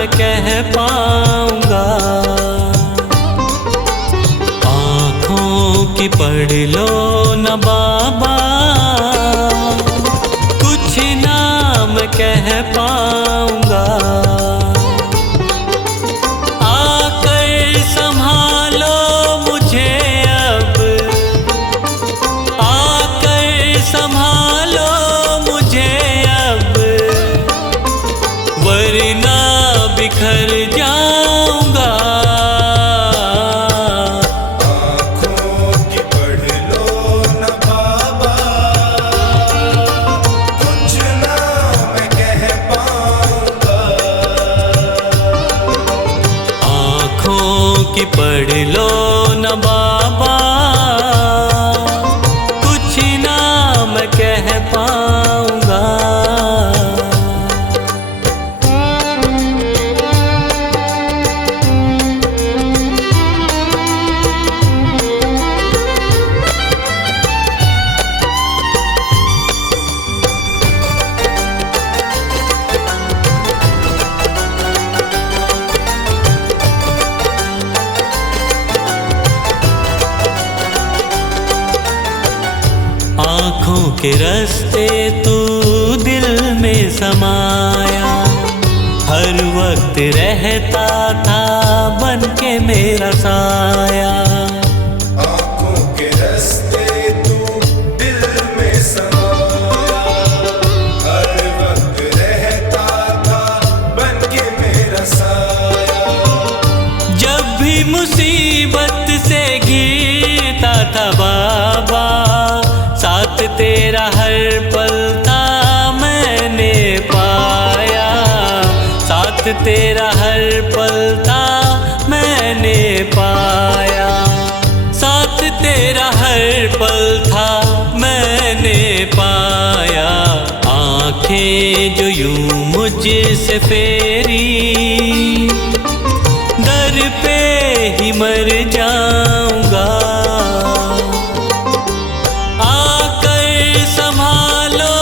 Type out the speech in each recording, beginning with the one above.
मैं कह पाऊंगा। आँखों की पढ़ लो न बाबा, कुछ ना मैं कह पाऊंगा। आकर संभालो मुझे अब, आकर संभालो मुझे अब, वरना बिखर जाऊंगा। आँखों की पढ़ लो न बाबा, कुछ ना मैं कह पाऊंगा। आँखों की पढ़ लो न बाबा, कुछ ना मैं कह पाऊंगा। आँखों के रास्ते तू दिल में समाया, हर वक्त रहता था बन के मेरा साया। आँखों के रास्ते तू दिल में समाया, हर वक्त रहता था बन के मेरा साया। जब भी मुसीबत से घिरता था बाबा, साथ तेरा हर पल था मैंने पाया। साथ तेरा हर पल था मैंने पाया। साथ तेरा हर पल था मैंने पाया। आंखें जो यूं मुझसे फेरी, दर पे ही मर जाऊंगा। आकर संभालो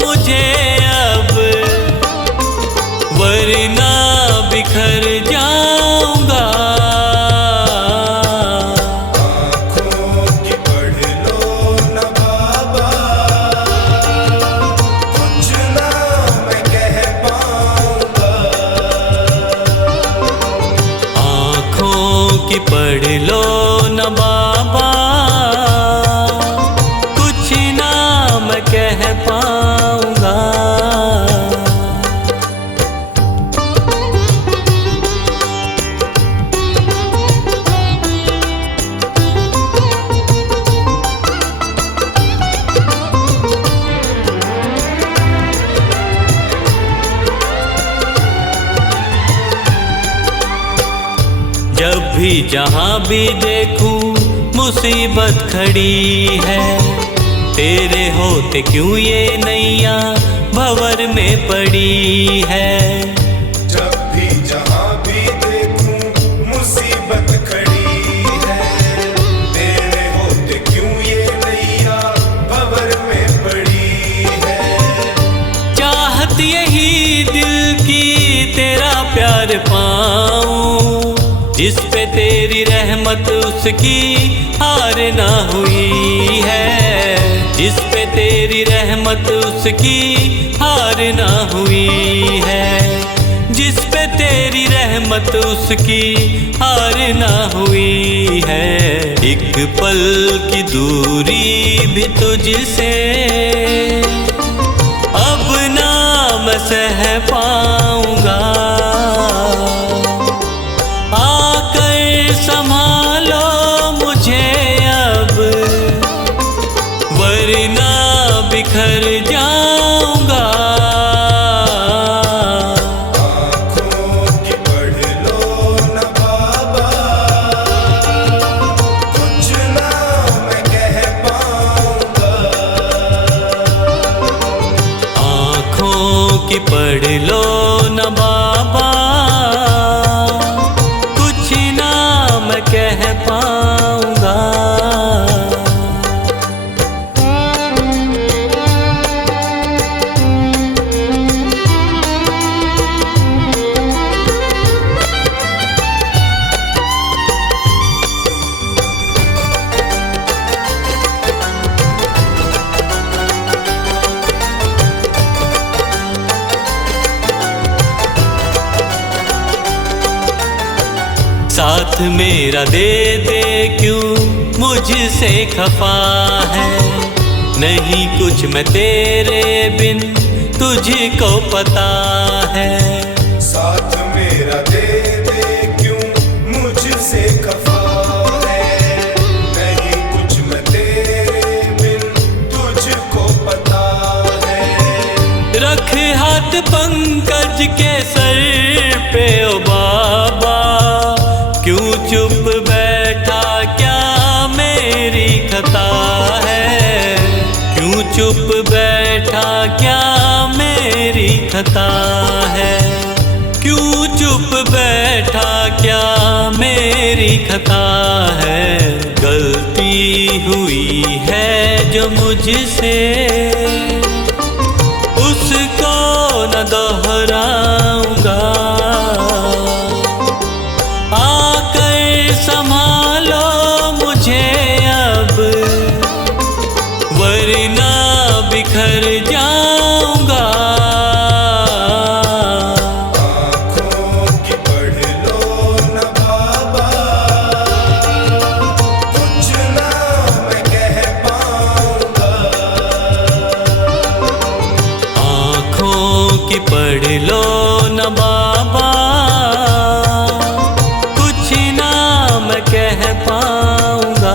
मुझे अब, वरना बिखर जाऊंगा। आँखों की पढ़ लो न बाबा, कुछ ना मैं कह पाऊंगा। आँखों की पढ़ लो न बाबा, कुछ ना मैं कह पाऊंगा। जब भी जहाँ भी देखूं मुसीबत खड़ी है, तेरे होते क्यों ये नैया भंवर में पड़ी है। जब भी जहाँ भी देखूं मुसीबत खड़ी है, तेरे होते क्यों ये नैया भंवर में पड़ी है। चाहत यही दिल की तेरा प्यार पाऊं, जिस पे तेरी रहमत उसकी हार ना हुई है। जिस पे तेरी रहमत उसकी हार ना हुई है। जिस पे तेरी रहमत उसकी हार ना हुई है। एक पल की दूरी भी तुझसे अब ना मैं सह पाऊंगा। आकर संभालो मुझे अब, वरना बिखर जाऊंगा। आँखों की पढ़ लो न बाबा, कुछ ना मैं कह पाऊंगा। आँखों की पढ़ लो न बाबा, कुछ ना मैं कह पाऊंगा। साथ मेरा दे दे क्यों मुझसे खफा है, नहीं कुछ मैं तेरे बिन तुझको पता है। साथ मेरा दे दे क्यों मुझसे खफा है, नहीं कुछ मैं तेरे बिन तुझको पता है। रख हाथ पंकज के सर पे ओ बाबा, क्यों चुप बैठा क्या मेरी खता है, क्यों चुप बैठा क्या मेरी खता है, क्यों चुप बैठा क्या मेरी खता है। गलती हुई है जो मुझसे उसको न दोहराऊंगा, आकर संभालो मुझे अब वरना बिखर जाऊंगा। आँखों की पढ़ लो न बाबा, कुछ ना मैं कह पाऊंगा। आँखों की पढ़ लो न बाबा, कुछ ना मैं कह पाऊंगा।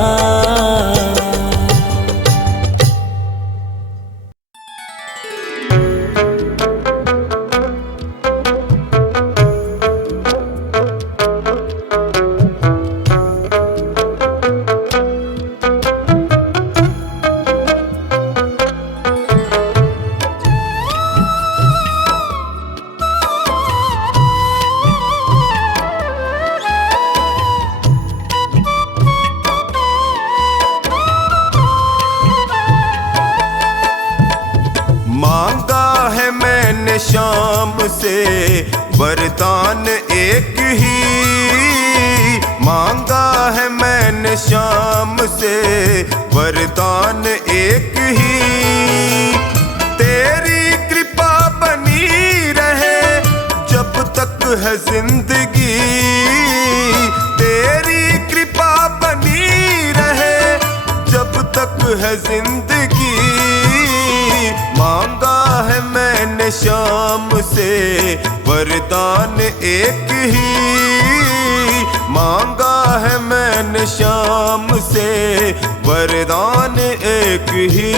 मांगा है मैंने शाम से वरदान एक ही, मांगा है मैंने शाम से वरदान एक ही। तेरी कृपा बनी रहे जब तक है जिंदगी, तेरी कृपा बनी रहे जब तक है जिंदगी। मांगा है मैंने शाम से वरदान एक ही, मांगा है मैंने शाम से वरदान एक ही।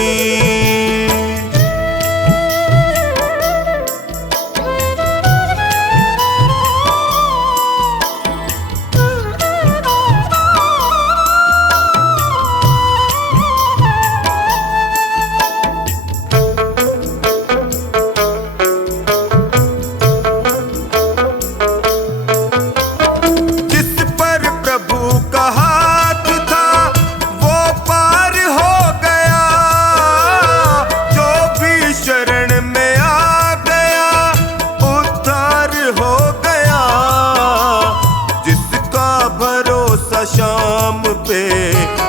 शाम पे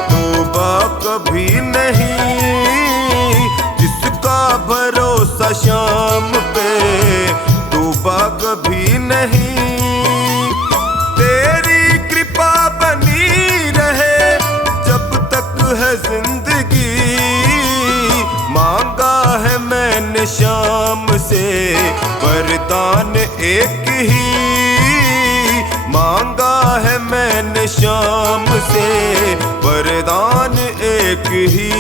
तौबा कभी नहीं, जिसका भरोसा शाम पे तौबा कभी नहीं। तेरी कृपा बनी रहे जब तक है जिंदगी, मांगा है मैंने शाम से वरदान एक ही, मांगा है मैंने शाम से वरदान एक ही।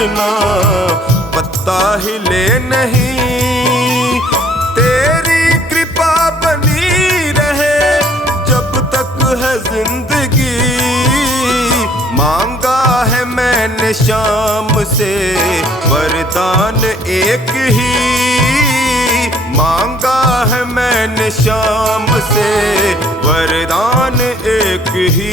वरना पत्ता हिले नहीं। तेरी कृपा बनी रहे जब तक है जिंदगी। मांगा है मैंने शाम से वरदान एक ही। मांगा है मैंने शाम से वरदान एक ही।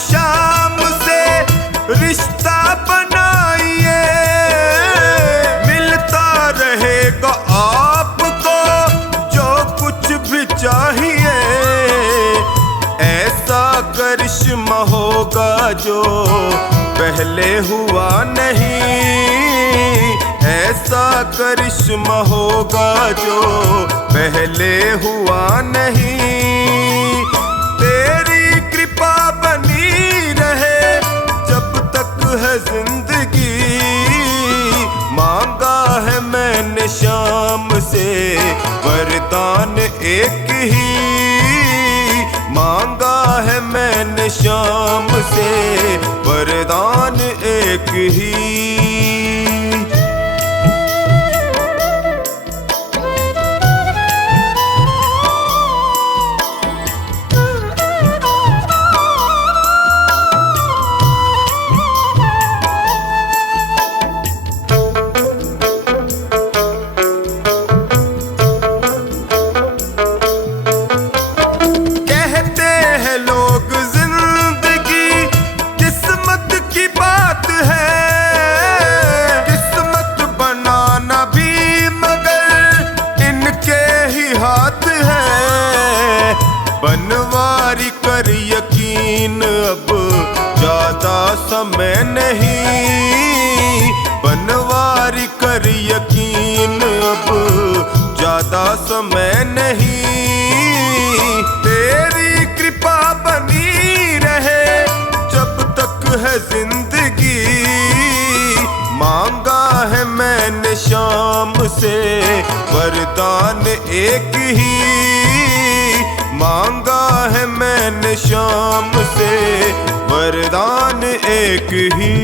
शाम से रिश्ता बनाइए, मिलता रहेगा आपको जो कुछ भी चाहिए। ऐसा करिश्मा होगा जो पहले हुआ नहीं। ऐसा करिश्मा होगा जो पहले हुआ नहीं। तेरी कृपा बनी रहे जब तक है जिंदगी। मांगा है मैंने शाम से वरदान एक ही। मांगा है मैंने शाम से वरदान एक ही। बनवारी कर यकीन अब ज्यादा समय नहीं। बनवारी कर यकीन अब ज्यादा समय नहीं। तेरी कृपा बनी रहे जब तक है जिंदगी। मांगा है मैंने शाम से वरदान एक ही। मांगा है मैंने शाम से वरदान एक ही।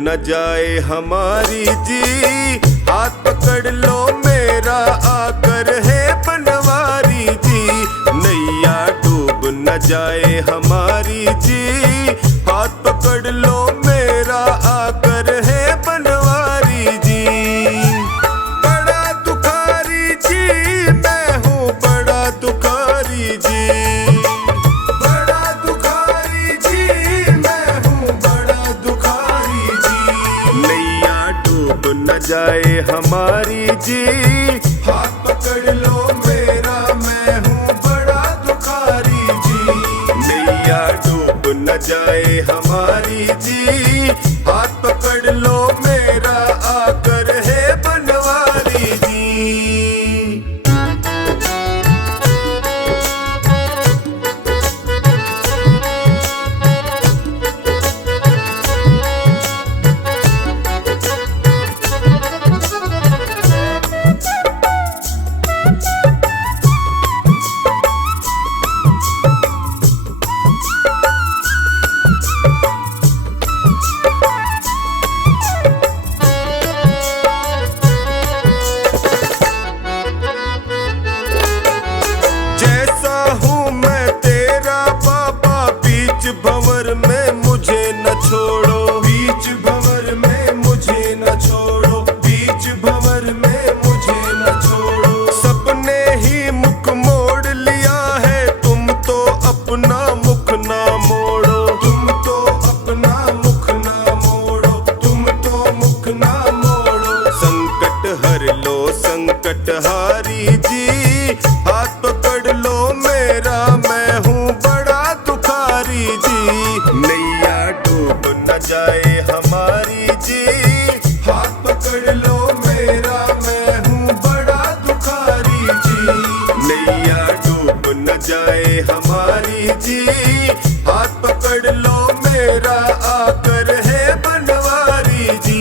न जाए हमारी जी, हाथ पकड़ लो मेरा आकर है बनवारी जी। नैया डूब न जाए हमारी जी, हाथ पकड़ लो मेरा आकर है बनवारी जी। बड़ा दुखारी जी मैं हूँ, बड़ा दुखारी जी। बड़ा दुखारी जी मैं हूँ, बड़ा दुखारी जी। नैया डूब न जाए हमारी जी, हाथ पकड़ लो मेरा मैं हूँ बड़ा दुखारी जी। नैया डूब न जाए हमारी जी, हाथ पकड़ लो मेरा आकर है बनवारी जी। छोड़ो, बीच भंवर में मुझे न छोड़ो, बीच भंवर में मुझे न छोड़ो। सबने ही मुख मोड़ लिया है, तुम तो अपना मुख ना मोड़ो, तुम तो अपना मुख ना मोड़ो, तुम तो मुख ना मोड़ो। संकट हर लो संकट हारी जी, हाथ पकड़ लो मेरा, मैं हूँ बड़ा दुखारी जी। नैया डूब न जाए हमारी जी, हाथ पकड़ लो मेरा, मैं हूँ बड़ा दुखारी जी। नैया डूब न जाए हमारी जी, हाथ पकड़ लो मेरा, आकर है बनवारी जी।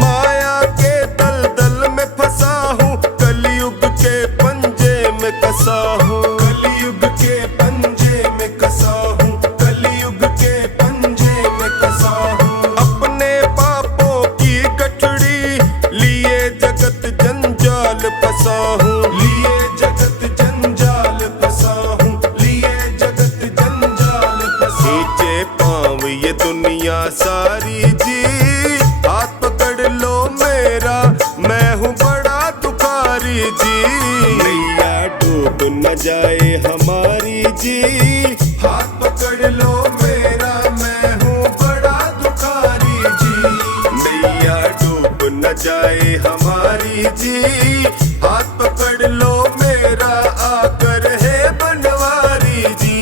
माया के दलदल में फंसा हूँ, कलयुग के पंजे में कसा हूँ, कलयुग के पंजे में कसा हूँ, कलयुग के पंजे में कसा हूँ। अपने पापों की गठड़ी लिए जगत जंजाल फंसा हूँ, लिए जगत जंजाल फंसा हूँ, लिए जगत जंजाल फंसा। नीचे पाँव ये दुनिया सारी जी, हाथ पकड़ लो मेरा, मैं हूँ बड़ा दुखारी जी। नैया डूब न जाए हमारी जी, हाथ पकड़ लो मेरा, मैं हूँ बड़ा दुखारी जी। नैया डूब न जाए हमारी जी, हाथ पकड़ लो मेरा, आकर है बनवारी जी।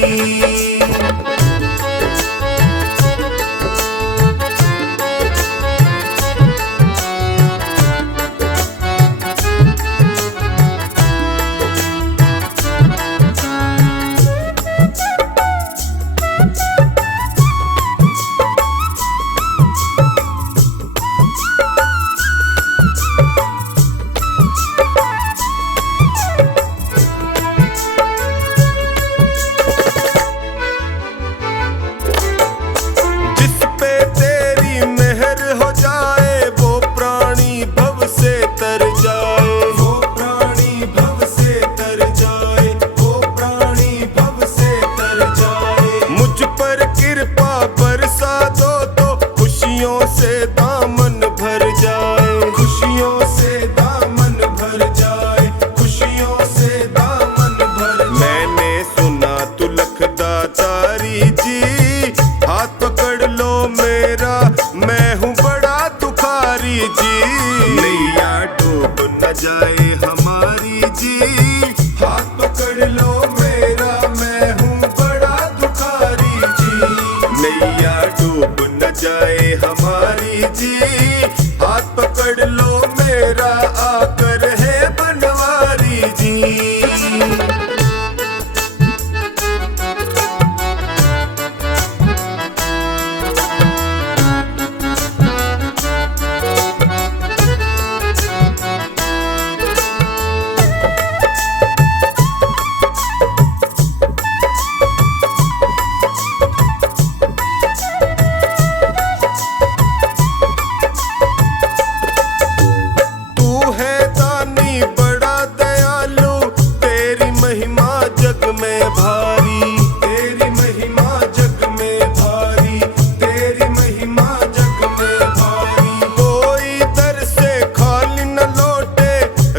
जिस पे तेरी मेहर हो जाए, वो प्राणी भव से तर जाए, वो प्राणी भव से तर जाए, वो प्राणी भव से तर जाए। मुझ पर कृपा बरसा दो तो खुशियों से दामन भर जाए, खुशियों से दामन भर जाए, खुशियों से दामन भर। मैंने सुना तुलख दातारी जी, हाथ पकड़ लो मेरा, मैं हूँ बड़ा दुखारी जी। नैया डूब न जाए हमारी जी, हाथ पकड़ लो मेरा, मैं हूँ बड़ा दुखारी जी। नैया डूब न जाए हमारी जी, हाथ पकड़ लो मेरा, आकर है बनवारी जी। तू है दानी बड़ा दयालु, तेरी महिमा जग में भारी, तेरी महिमा जग में भारी, तेरी महिमा जग में भारी। कोई दर से खाली न लौटे,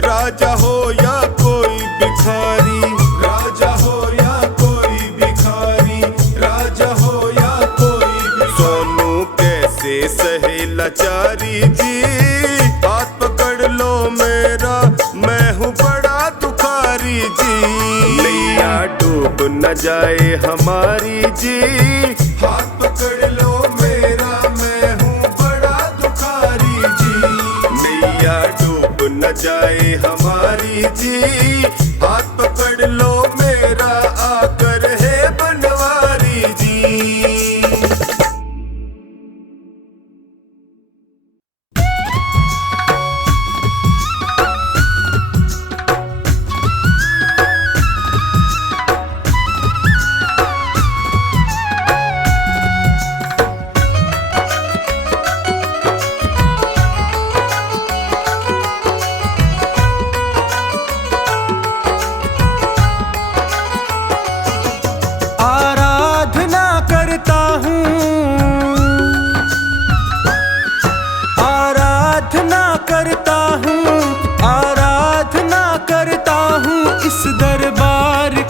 राजा हो या कोई भिखारी, राजा हो या कोई भिखारी, राजा हो या कोई भिखारी। सोनू कैसे सहे लाचारी जी, हाथ पकड़ लो मेरा, मैं हूँ बड़ा दुखारी जी। नैया डूब न जाए हमारी जी, हाथ पकड़ लो मेरा, मैं हूँ बड़ा दुखारी जी। नैया डूब न जाए हमारी जी, हाथ पकड़ लो मेरा, आकर है बनवारी जी।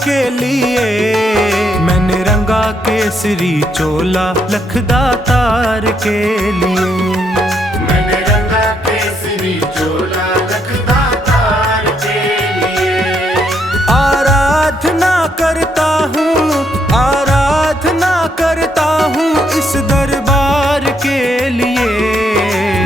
के लिए। मैंने रंगा केसरी चोला लखदातार के लिए। मैंने रंगा केसरी चोला लखदातार के लिए। आराधना करता हूँ इस दरबार के लिए।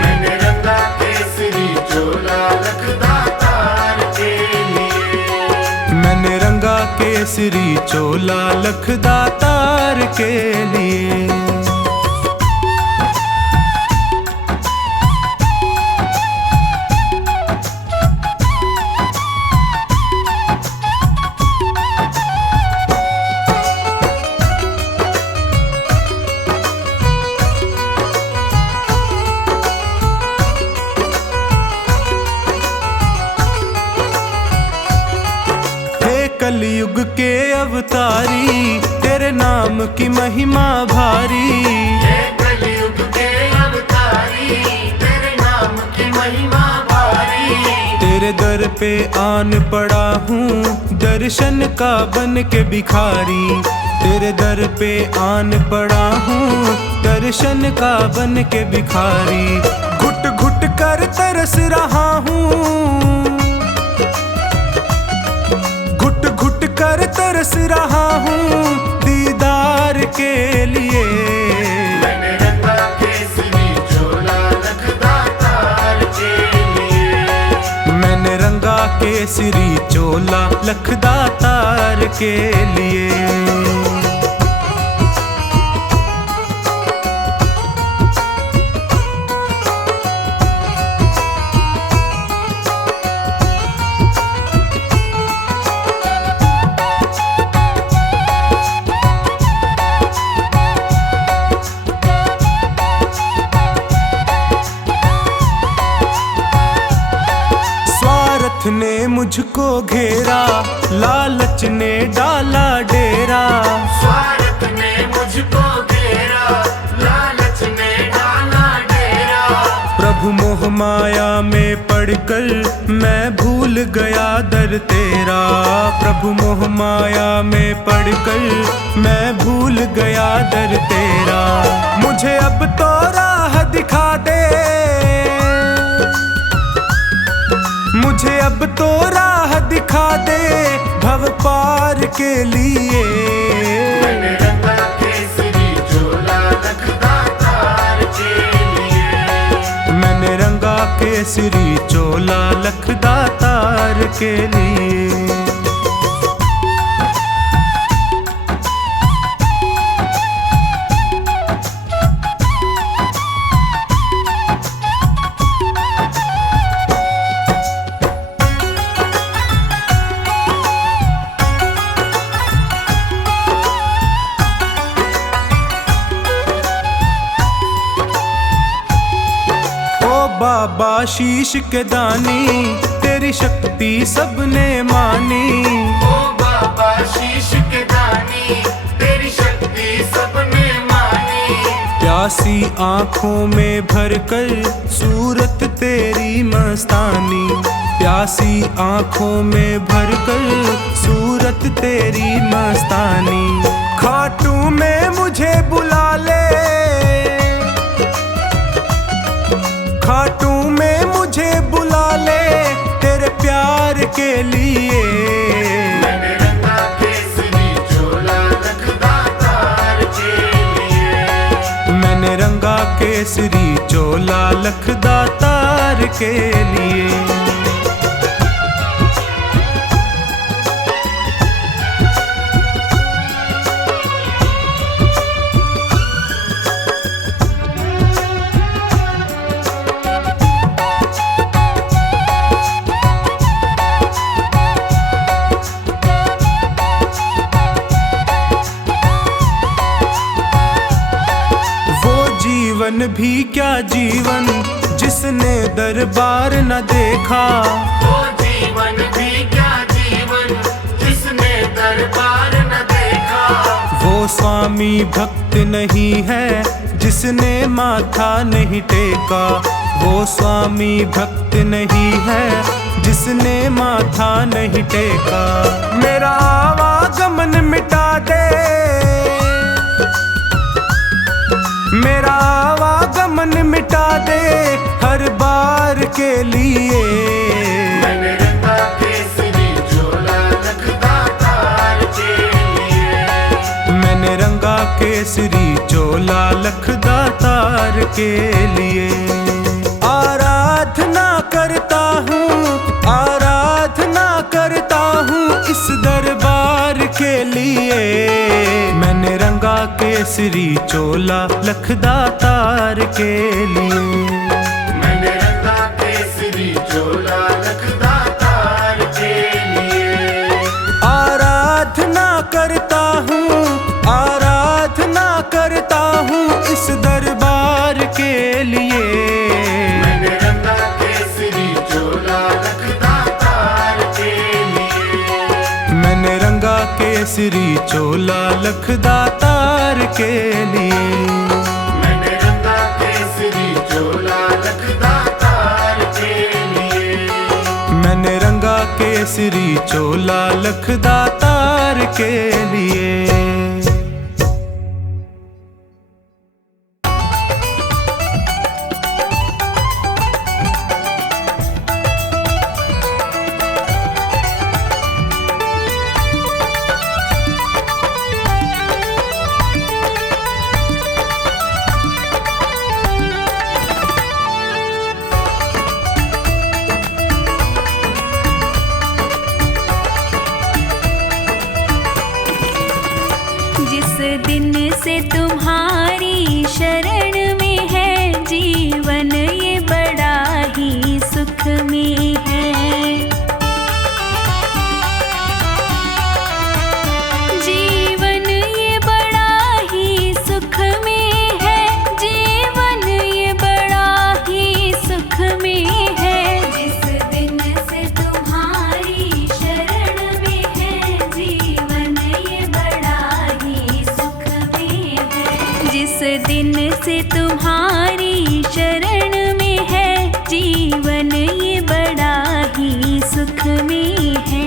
मैंने रंगा केसरी चोला लखदातार के लिए। मैंने रंगा केसरी चोला लखदातार के लिए। कलयुग के अवतारी तेरे नाम की महिमा भारी। हे कलयुग के अवतारी तेरे नाम की महिमा भारी। तेरे दर पे आन पड़ा हूँ दर्शन का बन के भिखारी। तेरे दर पे आन पड़ा हूँ दर्शन का बन के भिखारी। घुट घुट कर तरस रहा हूँ, घुट कर तरस रहा हूँ दीदार के लिए। मैंने रंगा केसरी चोला लखदातार के लिए। मैंने रंगा केसरी चोला लखदातार के लिए। ने मुझको घेरा लालच ने डाला डेरा। स्वार्थ ने मुझको घेरा लालच ने डाला डेरा। प्रभु मोह माया में पड़कर मैं भूल गया दर तेरा। प्रभु मोह माया में पड़कर मैं भूल गया दर तेरा। मुझे अब तो राह दिखा दे, मुझे अब तो राह दिखा दे भव पार के लिए। मैंने रंगा केसरी चोला लखदातार के लिए। मैंने रंगा केसरी चोला लखदातार के लिए। बाबा शीश के दानी तेरी शक्ति सबने मानी। ओ बाबा शीश के दानी तेरी शक्ति सबने मानी। प्यासी आँखों में भरकर सूरत तेरी मस्तानी। प्यासी आँखों में भरकर सूरत तेरी मस्तानी। खाटू में मुझे बुला ले, खाटू में मुझे बुला ले तेरे प्यार के लिए। मैंने रंगा केसरी चोला लखदातार के लिए। मैंने रंगा केसरी चोला लखदातार के लिए। जीवन भी क्या जीवन जिसने दरबार न देखा। वो जीवन भी क्या जीवन जिसने दरबार न देखा। वो स्वामी भक्त नहीं है जिसने माथा नहीं टेका। वो स्वामी भक्त नहीं है जिसने माथा नहीं टेका। मेरा आवा लिए। मैंने रंगा केसरी चोला लखदातार के लिए। मैंने रंगा केसरी चोला लखदातार के लिए। आराधना करता हूँ इस दरबार के लिए। मैंने रंगा केसरी चोला लखदातार के लिए। मैंने रंगा केसरी चोला लखदातार के लिए। आराधना करता हूँ इस दरबार के लिए। मैंने रंगा केसरी चोला लखदातार के लिए। मैंने रंगा केसरी चोला लखदातार के लिए। मैंने रंगा केसरी चोला लखदातार के लिए। मैंने रंगा केसरी चोला लखदातार के लिए। जिस दिन से तुम्हारी शरण में है जीवन ये बड़ा ही सुख में है। जीवन ये बड़ा ही सुख में है। जीवन ये बड़ा ही सुख में है। जिस दिन से तुम्हारी शरण में है जीवन ये बड़ा ही सुख में है। जिस दिन से तुम्हारी शरण में है जीवन ये बड़ा ही सुख में है।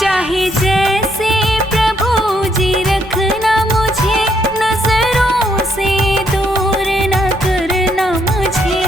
चाहे जैसे प्रभु जी रखना मुझे, नजरों से दूर न करना मुझे।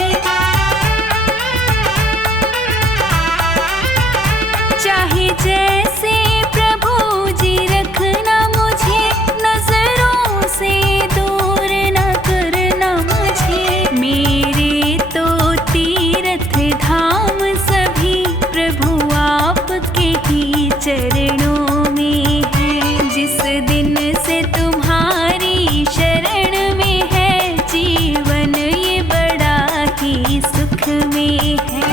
चाहे जैसे प्रभु जी रखना मुझे, नजरों से दूर न करना मुझे। मेरे तो तीर्थ धाम सभी प्रभु आपके ही चरणों में है। जिस दिन से तुम्हारी शरण में है जीवन ये बड़ा ही सुख में है।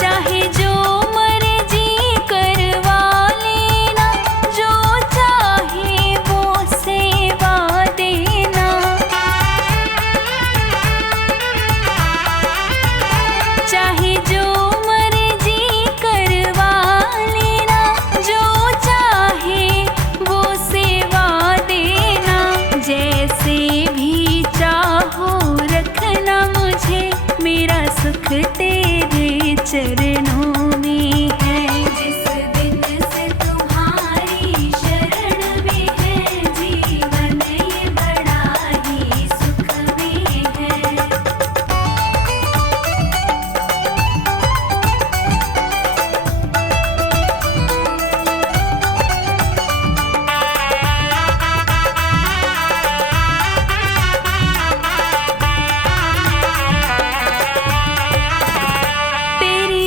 चाहे जो मर्जी करवा लेना, जो चाहे वो सेवा देना। चाहे जो मर्जी करवा लेना, जो चाहे वो सेवा देना। जैसे भी चाहो रखना मुझे, मेरा सुख तेरे चरणों में है। जिस दिन से तुम्हारी शरण में है जीवन ये बड़ा ही सुख में है। तेरे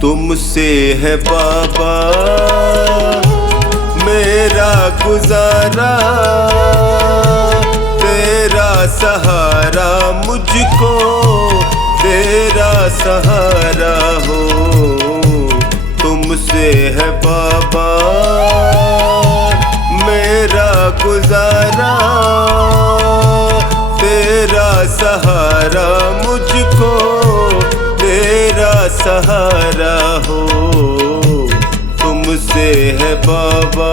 तुमसे है बाबा मेरा गुजारा, तेरा सहारा मुझको, तेरा सहारा हो। तुमसे है बाबा मेरा गुजारा, तेरा सहारा मुझको, तेरा सहारा हो। तुमसे है बाबा।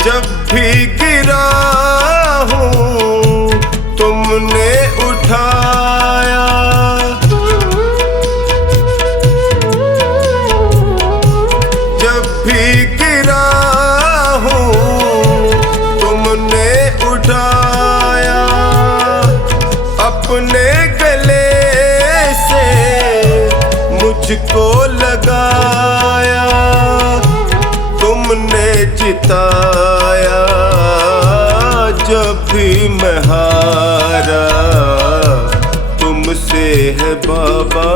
जब भी गिरा हूँ तुमने उठाया, जब भी गिरा हूँ तुमने उठाया, अपने गले से मुझको लगाया, तुमने जिताया जब भी मैं हारा। तुमसे है बाबा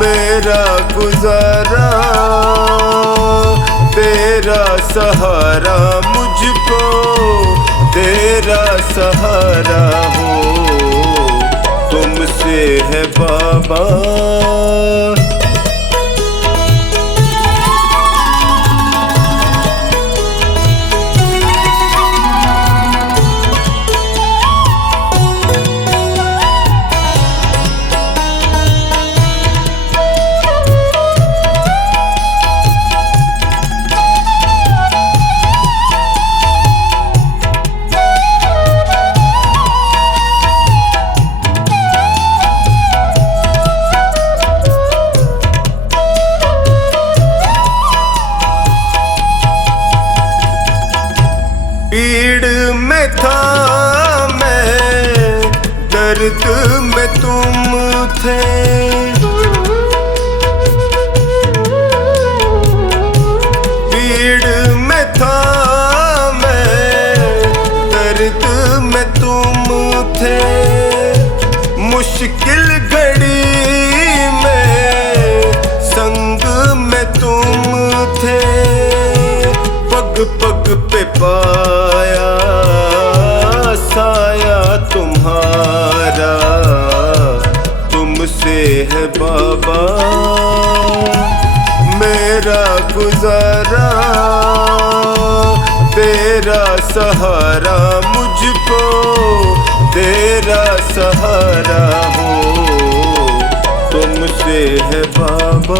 मेरा गुजारा, तेरा सहारा मुझको, तेरा सहारा हो। तुमसे है बाबा। पीड़ में था मैं, दर्द में तुम थे, पीड़ में था मैं, दर्द में तुम थे। मुश्किल घड़ी में संग में तुम थे, पग पग पे पाया साया तुम्हारा। तुमसे है बाबा मेरा गुजारा, तेरा सहारा मुझको, तेरा सहारा हो। तुमसे है बाबा।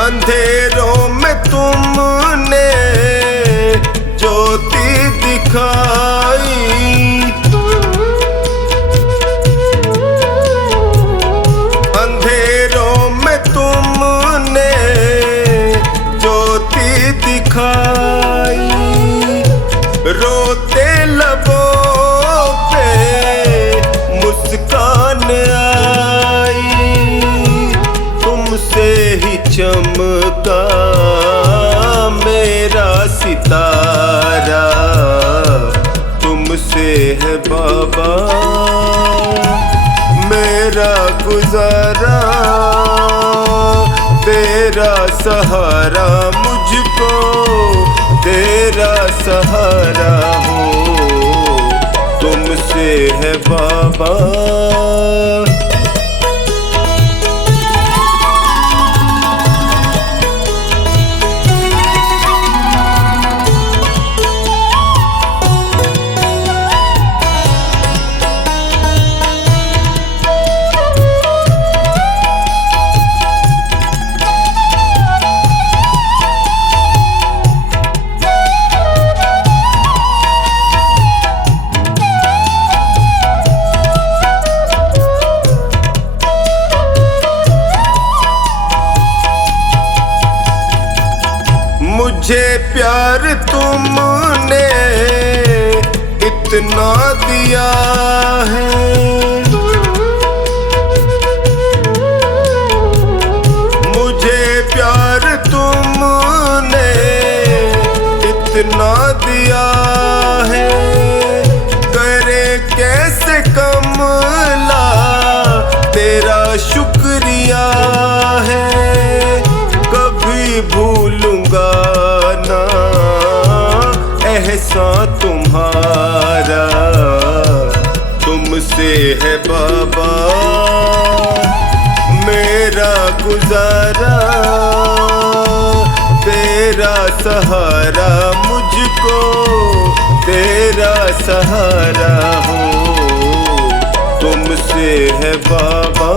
अंधेरों में तुमने ज्योति दिखाई, अंधेरों में तुमने ज्योति दिखाई। रोते लबों पे मुस्कान आई, तुमसे ही चमका मेरा सितारा। तुमसे है बाबा मेरा गुजारा, तेरा सहारा मुझको, तेरा सहारा हो। तुमसे है बाबा। मुझे प्यार तुमने इतना दिया है, मुझे प्यार तुमने इतना दिया है, करे कैसे कमला तेरा शुक्रिया है। कभी भूलूंगा ना एहसान तुम्हारा, तुमसे है बाबा मेरा गुजारा, तेरा सहारा मुझको तेरा सहारा हो, तुमसे है बाबा।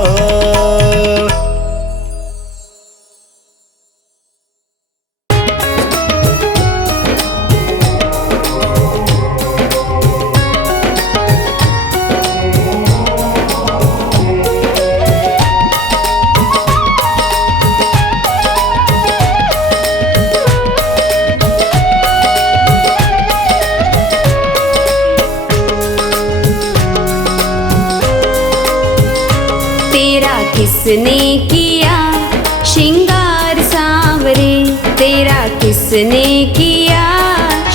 तेरा किसने किया श्रृंगार सांवरे, तेरा किसने किया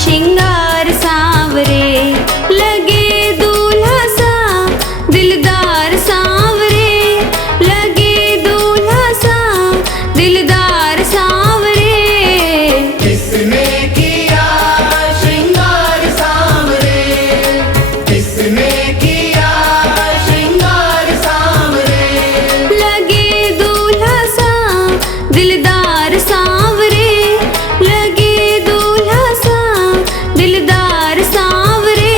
श्रृंगार सांवरे, लगे दूल्हा सा दिलदार सांवरे, लगे दूल्हा सा दिलदार सांवरे। किसने किया श्रृंगार सांवरे, किसने किया श्रृंगार सांवरे, लगे दूल्हा सा दिलदार सांवरे, लगे दूल्हा सा दिलदार सांवरे।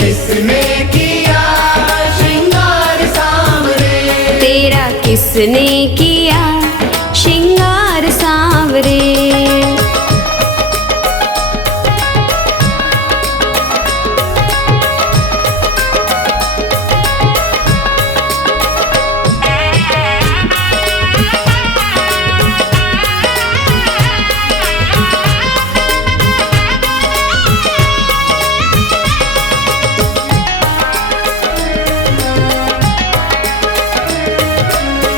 किसने किया श्रृंगार सांवरे, तेरा किसने किया श्रृंगार सांवरे।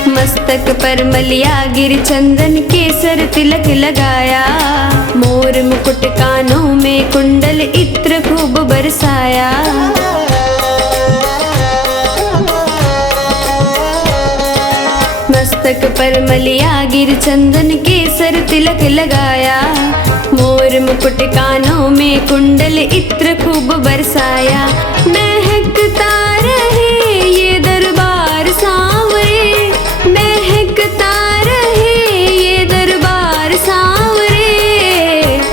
मस्तक पर मलिया गिर चंदन केसर तिलक लगाया, मोर मुकुट कानों में कुंडल इत्र खूब बरसाया। मस्तक पर मलिया गिर चंदन केसर तिलक लगाया, मोर मुकुट कानों में कुंडल इत्र खूब बरसाया। महकता रहे ये दरबार सांवरे, महकता रहे ये दरबार सांवरे।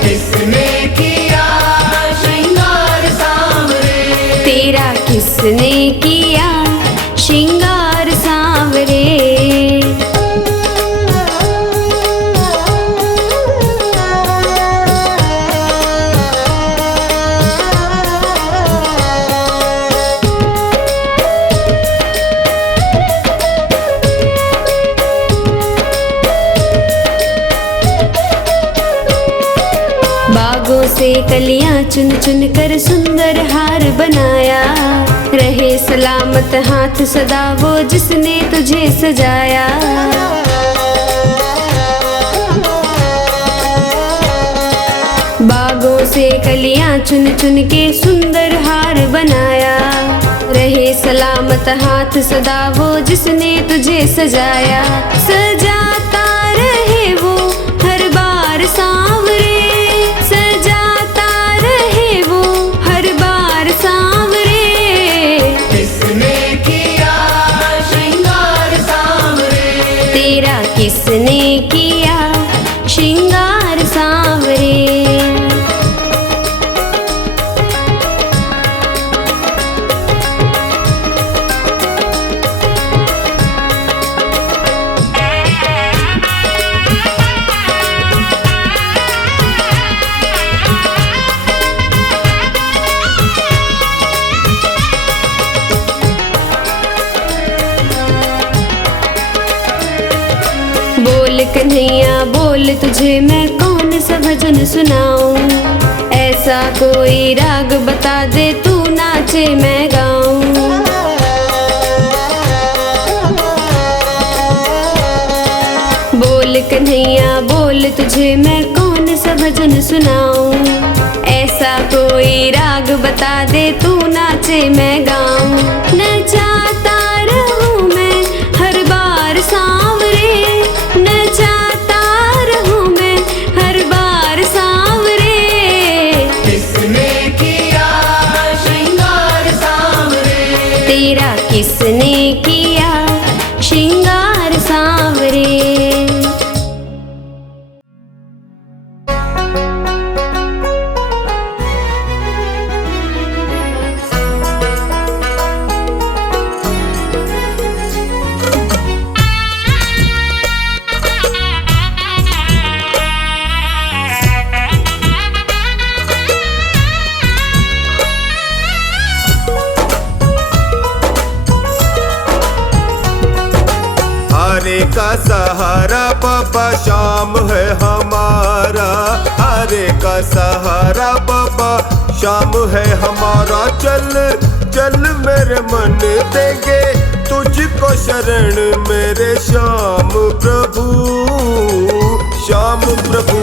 किसने किया श्रृंगार सांवरे, तेरा किसने किया श्रृंगार सांवरे। बागों से कलियां चुन चुन कर सुंदर हार बनाया, रहे सलामत हाथ सदा वो जिसने तुझे सजाया। बागों से कलियां चुन चुन के सुंदर हार बनाया, रहे सलामत हाथ सदा वो जिसने तुझे सजाया। सजाता रहे वो हर बार सांवरे, सजाता रहे वो हर बार सांवरे। किसने किया श्रृंगार सांवरे, तेरा किसने किया श्रृंगार सांवरे। बोल कन्हैया बोल तुझे मैं कौन कौन सा भजन सुनाऊं। ऐसा कोई राग बता दे तू नाचे मैं गाऊं। बोल कन्हैया बोल तुझे मैं कौन सा भजन सुनाऊं। ऐसा कोई राग बता दे तू नाचे मैं गाऊं। नचाता रहूं मैं हर बार सांवरे, नचाता रहूं मैं हर बार सांवरे। किसने किया श्रृंगार सांवरे, तेरा किसने किया श्रृंगार सांवरे। हरे का सहारा बाबा श्याम है हमारा, हरे का सहारा बाबा श्याम है हमारा। चल चल मेरे मन देंगे तुझको शरण मेरे श्याम प्रभु, श्याम प्रभु।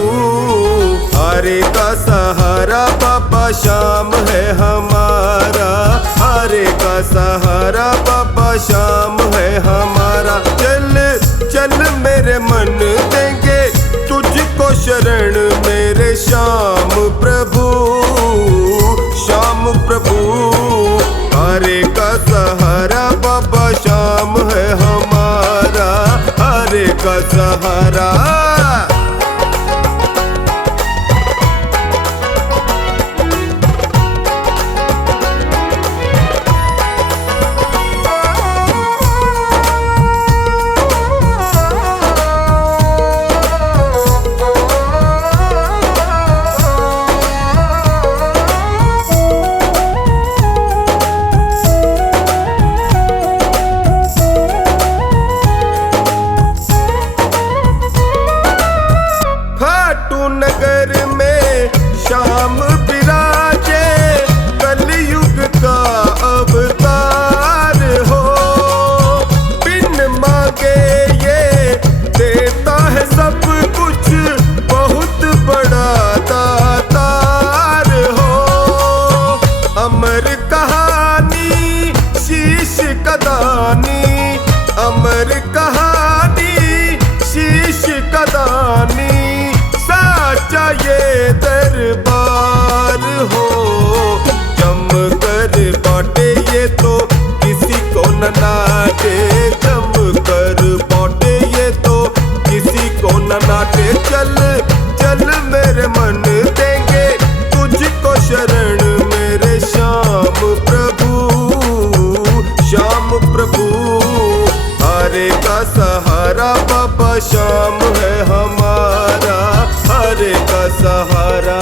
हरे का सहारा बाबा श्याम है हमारा, हरे का सहारा बाबा श्याम है हमारा। चल चल मेरे मन देंगे तुझको शरण मेरे श्याम प्रभु, श्याम प्रभु। हरे का सहारा बाबा श्याम है हमारा, हरे का सहारा। नगर में श्याम विराजे कलयुग का अवतार हो। बिन मांगे ये देता है सब कुछ, बहुत बड़ा दातार हो। अमर कहानी शीश कदानी, अमर कहानी शीश कदानी। साचा ये दरबार हो, जम कर बाटे ये तो किसी को न नाटे, जम कर बाटे ये तो किसी को न नाटे। चल चल मेरे मन देंगे तुझको शरण मेरे श्याम प्रभु, श्याम प्रभु। हरे का सहारा बाबा श्याम है हमारा, हरे का सहारा।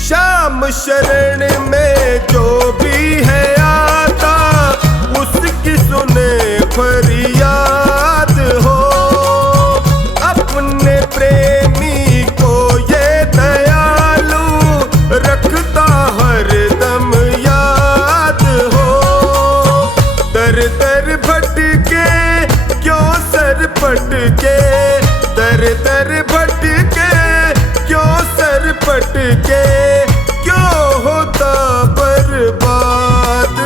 श्याम शरण में जो भी है आता, उसकी सुने फरियाद हो। अपने प्रेमी को ये दयालु रखता हरदम याद हो। दर दर भटके क्यों सर पटके, दर दर भटके क्यों सर पटके। क्यों होता बर्बाद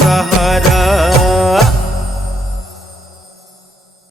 सहारा।